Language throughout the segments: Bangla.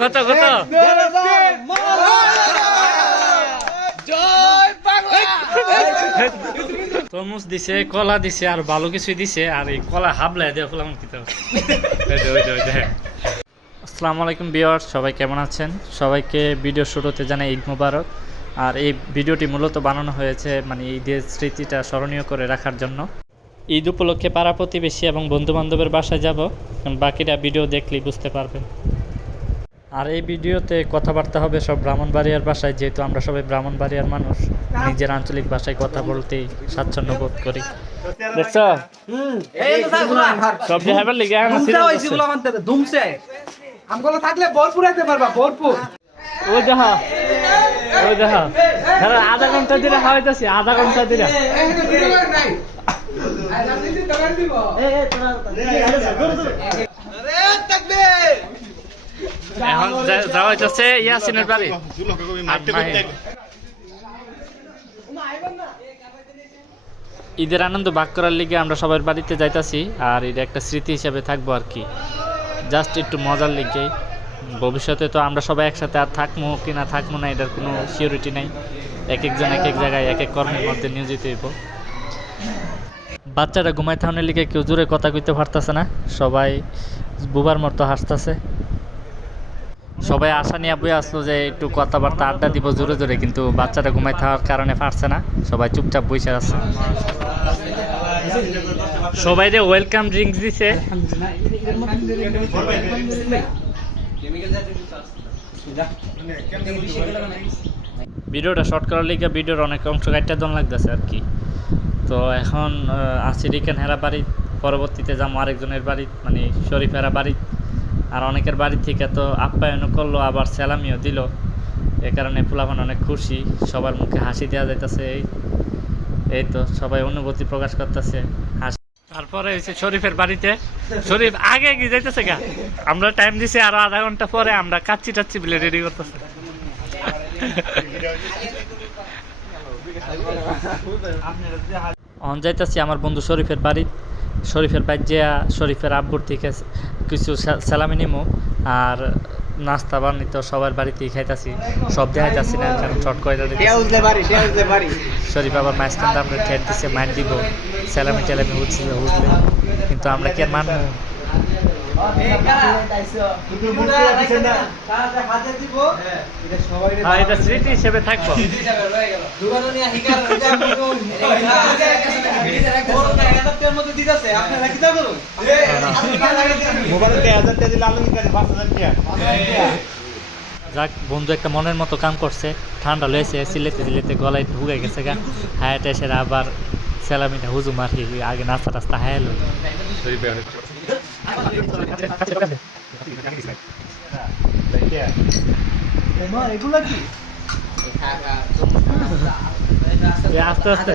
কত কত তরমুজ দিছে, কলা দিছে, আর ভালো কিছুই দিছে। আর এই কলা হাবলায় দেওয়া ফেলাম কি। আসসালামু আলাইকুম ভিউয়ার্স, সবাই কেমন আছেন? সবাইকে ভিডিও শুরুতে জানাই ঈদ মোবারক। আর এই ভিডিওটি মূলত বানানো হয়েছে মানে ঈদের স্মৃতিটা স্মরণীয় করে রাখার জন্য। ঈদ উপলক্ষে পাড়া প্রতিবেশী এবং বন্ধুবান্ধবের বাসায় যাব, বাকিটা ভিডিও দেখলেই বুঝতে পারবেন। আর এই ভিডিওতে কথাবার্তা হবে সব ব্রাহ্মণবাড়িয়ার ভাষায়, যেহেতু আমরা সবাই ব্রাহ্মণবাড়িয়ার মানুষ, নিজের আঞ্চলিক ভাষায় কথা বলতেই স্বাচ্ছন্দ্য বোধ করি। দেখছো সব দেখাবার লিগে আমগুলো থাকলে ভরপুর আইতে পারবা, ভরপুর। ওই দেখা ওই দেখা আধা ঘন্টা দিলে খাওয়াইতেছি, আধা ঘন্টা দিলে। এখন যাওয়া হইতেছে ইয়াসিনের বাড়ি। ঈদের আনন্দ ভাগ করার লিগে আমরা সবার বাড়িতে যাইতাছি। আর এটা একটা স্মৃতি হিসাবে থাকবো আর কি, জাস্ট একটু মজার লিগে। ভবিষ্যতে তো আমরা সবাই একসাথে আর থাকবো কি না থাকবো না এটার কোনো সিওরিটি নাই। এক একজন এক এক জায়গায় এক এক কর্মের মধ্যে নিয়োজিত হইব। বাচ্চারা ঘুমাই থাউনের লিগে কেউ জোরে কথা কইতে পারতেছে না, সবাই বুবার মতো হাসতেছে। সবাই আশা নিয়ে বই আসলো যে একটু কথাবার্তা আড্ডা দিব জোরে জোরে, কিন্তু বাচ্চারা ঘুমাই থাকার কারণে পারছে না, সবাই চুপচাপ বসে আছে। সবাই রে ওয়েলকাম ড্রিঙ্কস দিছে। ভিডিওটা শর্ট করার লিগে ভিডিওর অনেক অংশ কাটতে দন লাগতেছে আর কি। তো এখন আছি রিকেন হেরা বাড়ি, পরবর্তীতে যাবো আরেকজনের বাড়ি মানে শরীফ হেরা বাড়ি। আর অনেকের বাড়ি থেকে তো আপ্যায়নও করলো, আবার স্যালামিও দিল। এ কারণে পোলাপান অনেক খুশি, সবার মুখে হাসি দেওয়া যাইতেছে। এই তো সবাই অনুভূতি প্রকাশ করতেছে, হাসি। তারপরে হচ্ছে শরীফের বাড়িতে, শরীফ আগে এগিয়ে যাইতেছে গা, আমরা টাইম দিছি আরো আধা ঘন্টা পরে আমরা কাচ্চি টাচ্চি বলে রেডি করতেছে। অন যাইতেছি আমার বন্ধু শরীফের বাড়ি। শরীফের বাড়ি যে শরীফের আব্বুর থেকে কিছু সালামি নিমো আর নাস্তা বানিত সবার বাড়িতেই খাইতেছি। সব দেখাইতেছি না কারণ শর্ট করে শরীফ আবার মাঝখান আমরা ঠেট দিচ্ছে, মাইন দিব স্যালামি টেলামি বুঝলে, কিন্তু আমরা কি আর মানবো? এটা স্মৃতি হিসেবে থাকবো। যাক বন্ধু একটা মনের মতো কাম করছে, ঠান্ডা লয়েছে, সিলেতে সিলেতে গলায় ঢুকে গেছে গা। হায়াট এসে আবার স্যালামিটা হুজুম আর আগে নাস্তা টাস্তা হায়ালো। আস্তে আস্তে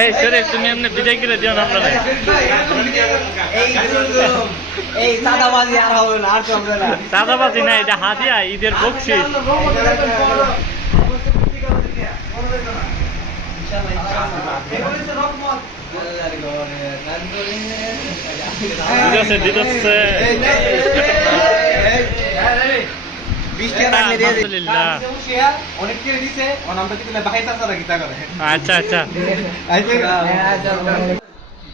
এই শরীফ তুমি এমনি বিদায় করে দিও না। আমরা এই চাঁদাবাজি আর হবে না, আর চলবে না। চাঁদাবাজি না, এটা হাদিয়া, ঈদের বকশিশ। আচ্ছা আচ্ছা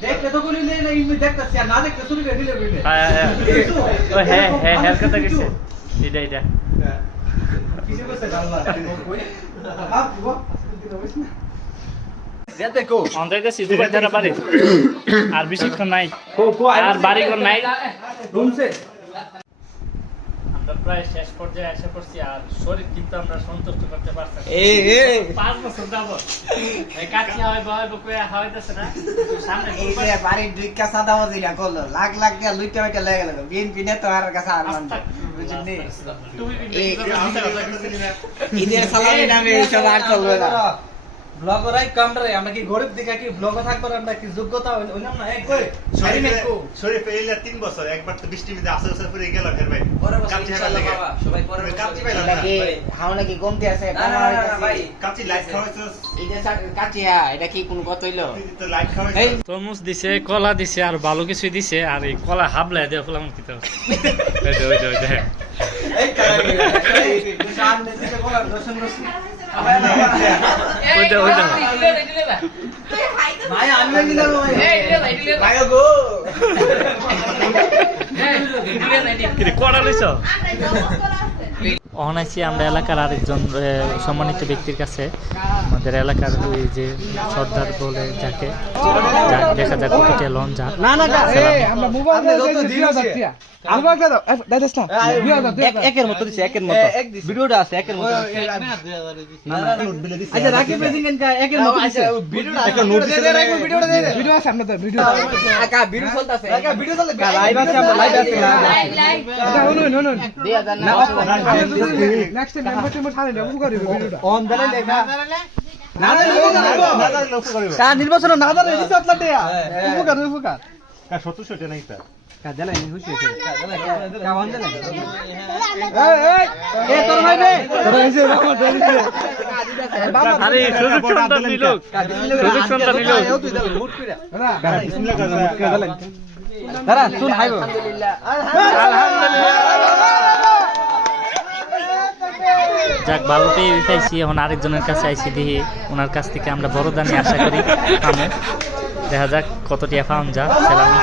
দেখতে তো বলি না, ইমি দেখতেছি আর না দেখতে শুরু করে দিলে বলি। হ্যাঁ হ্যাঁ হ্যাঁ কথা কইছে এটা এটা কিসে বসে গাল্লা আর বেশিক্ষণ নাই, আর বাড়িঘর নাই। আমরা প্রায় শেষ পর্যায়ে এসে পড়ছি, আর শরীর কিন্তু আমরা সন্তুষ্ট করতে পারছি। 5 বছর যাবত কাচ্চি হাওয়াইতেছে না, সামনে বাড়ির দুইটা চাঁদাবাজিরা করলো, লাখ লাখ টাকা লুইটা লুইটা লেগে গেল। বিএনপি নেতার কাছে আর মানবে বুঝলি, ঈদের সালামি নামে এইসব আর চলবে না। ব্লগারাই কামড়ারে আমরা কি গরিব দিকে কি ব্লগে থাকবার আমরা কি যোগ্যতা হইলাম না এক কই শরীফ এলে 3 বছর একবার তো বৃষ্টি মিতে আসে আসে পরে গেল ফের ভাই পরের বছর কাচ্চি ইনশাআল্লাহ লাগে। বাবা সবাই পরের বছর কাচ্চি পাইলাম না নাকি হাওলা কি কমতে আছে না না না না ভাই কাচ্চি লাইট খাওয়াইছস এই যে কাচিয়া এটা কি কোন কত হইলো তুই তো লাইট খাওয়াইছস তরমুজ দিছে, কলা দিছে আর ভালো কিছুই দিছে আর এই কলা হাবলা দিয়ে ফুলাম কিতে ওইটা এই কারণে সামনে দিকে বলার দর্শন করছি ওইটা ভাই আমি দিলাম ভাই গো কি কড়া লইছ অনাইছি আমরা এলাকার আরেকজন সম্মানিত ব্যক্তির কাছে, আমাদের এলাকার ওই যে সর্দার বলে যাকে, দেখা যাক কতটা লন যা না না আমরা মোবাইল একের মতো দিছে একের মতো ভিডিওটা আছে একের মতো আচ্ছা রাকিব প্রেসিডেন্ট কা একের মতো দিছে ভিডিওটা একটা নোট দিছে ভিডিও আছে আপনাদের ভিডিও একা ভিডিও চলতেছে একা ভিডিও চলে লাইভ আছে আমরা লাইভ আছে এটা হলো না নেক্সট টাইম মেম্বার ছাড়ে না উপকার হবে ভিডিওটা অন দালে লেখা না না লক্ষ্য করিব কা নির্বাচন না দালে দিছে আপনাদের উপকার কা 700 টাকা নাই তা কা দালে নি হইছে কা অন দালে এ তোর ভাই রে তোর হইছে বাবা দিছে আরে সুযোগ সন্তান নিল, সুযোগ সন্তান নিল। তুই দালে মুট কইরা বিসমিল্লাহ কা মুট কইরা দালে দাঁড়া শুন হাইবো যাক ভালোটাই পাইছি, এখন আরেকজনের কাছে আইছি দেখি ওনার কাছ থেকে আমরা বড় দানি আশা করি পামো, দেখা যাক কতটি পাম যা সেলামি।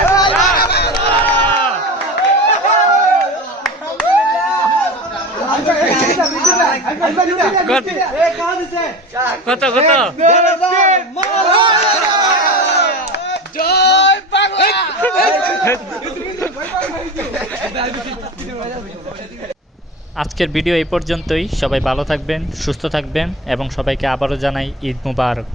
কত কত আজকের ভিডিও এই পর্যন্তই। সবাই ভালো থাকবেন, সুস্থ থাকবেন এবং সবাইকে আবারও জানাই ঈদ মুবারক।